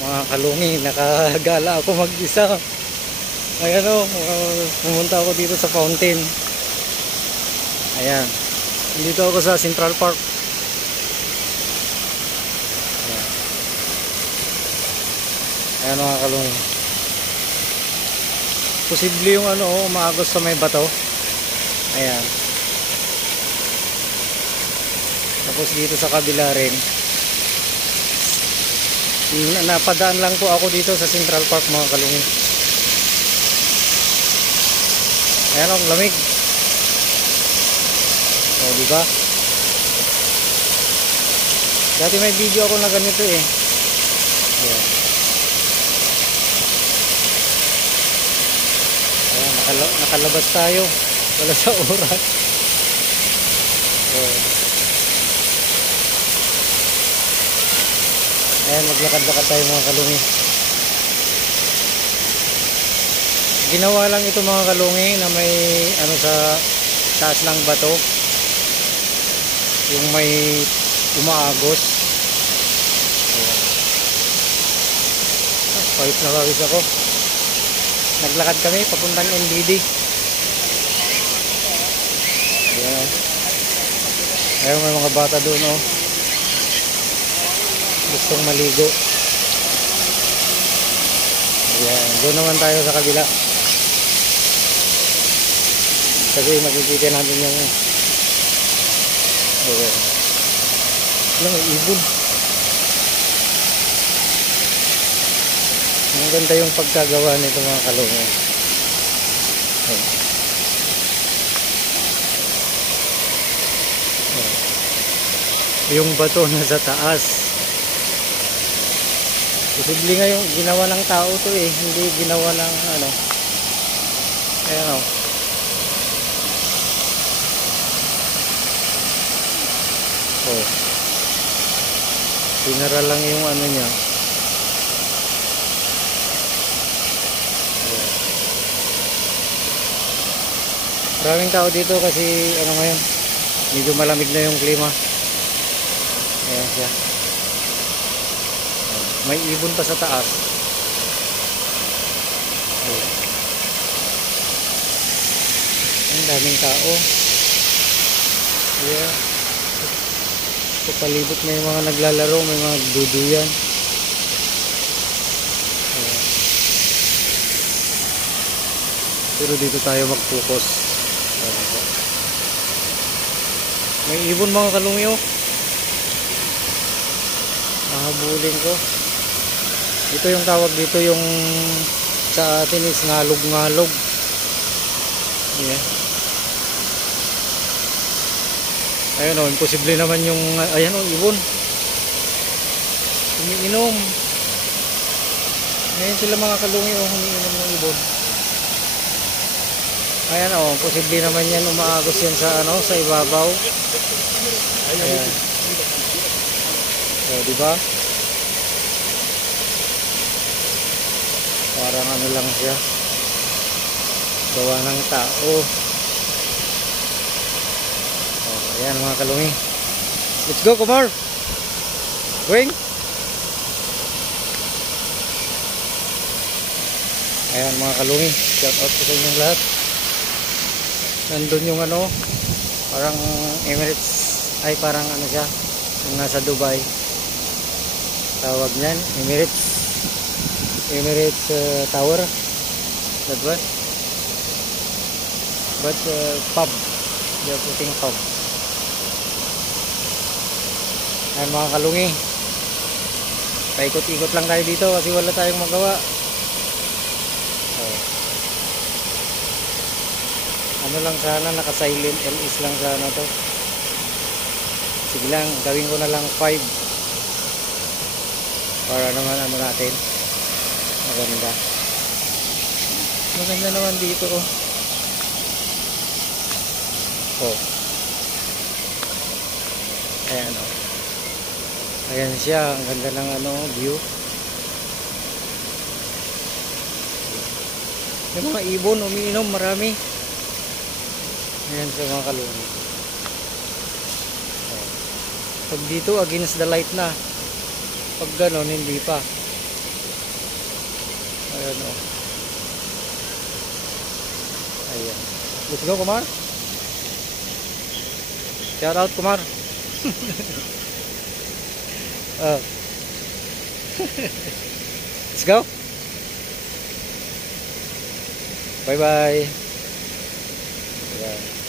Mga kalungi, nakagala ako mag-isa. Ayan o, pumunta ako dito sa fountain. Ayan, dito ako sa Central Park. Ayan, ayan mga kalungi. Posible yung umaagos sa may bato. Ayan. Tapos dito sa kabila rin, napadaan lang po ako dito sa Central Park mga kalungi. Ayan ang lamig. O diba? Dati may video ako na ganito eh. Ayan. Ayan, nakalabas tayo. Wala sa oras. Ayan. Ayan, maglakad-lakad tayo mga kalungi. Ginawa lang ito mga kalungi na may sa taas ng bato. Yung may umaagos. Ayan. Pawis na pawis ako. Naglakad kami papuntang NBD. Ayan. Ayan, may mga bata doon oh. Gustong maligo. Ayan, doon naman tayo sa kabila. Kasi makikita natin yung may ibon. Ang ganda yung pagkagawa nito mga kalungi. Yung bato nasa taas. Posible nga yung ginawa ng tao to eh, hindi ginawa ng ayan o. Oh. Pinara lang yung niya. Ayan. Maraming tao dito kasi ngayon, medyo malamig na yung klima. Ayan siya. May ibon pa sa taas. Ayan. Ang daming tao. Yeah. So, palibot may mga naglalaro, may mga duduyan. Ayan. Pero dito tayo mag-focus. May ibon mga kalungi oh. Mahabulin ko. Ito yung tawag dito, yung sa atin is ngalog-ngalog. Ayan. Ayan o, imposible naman yung ayan o, ibon. Umiinom. Ayan sila mga kalungi o, umiinom ng ibon. Ayan o, posible naman yan, umaagos yan sa sa ibabaw. Ayan. O, diba? Parang lang siya. Gawa ng tao. O, ayan mga kalungi. Let's go, Kumar! Wing! Ayan mga kalungi. Shout out po sa inyong lahat. Nandun yung parang Emirates, ay parang siya, yung nasa Dubai, tawag niyan Emirates Tower, that one, but pub, they're putting pub. Ay mga kalungi, paikot-ikot lang tayo dito kasi wala tayong magawa. Lang sana, naka-silent LS lang sana to. Sige lang, gawin ko na lang 5 para naman natin maganda. Maganda naman dito oh. Oh. Ayan oh. Ayan siya, ang ganda ng view. Yung mga ibon umiinom, marami. Ayan sa mga kalungi. Pag dito against the light na. Pag ganon hindi pa. Ayan o. Ayan. Let's go, Kumar. Shout out, Kumar. Let's go. Bye bye. Ayan.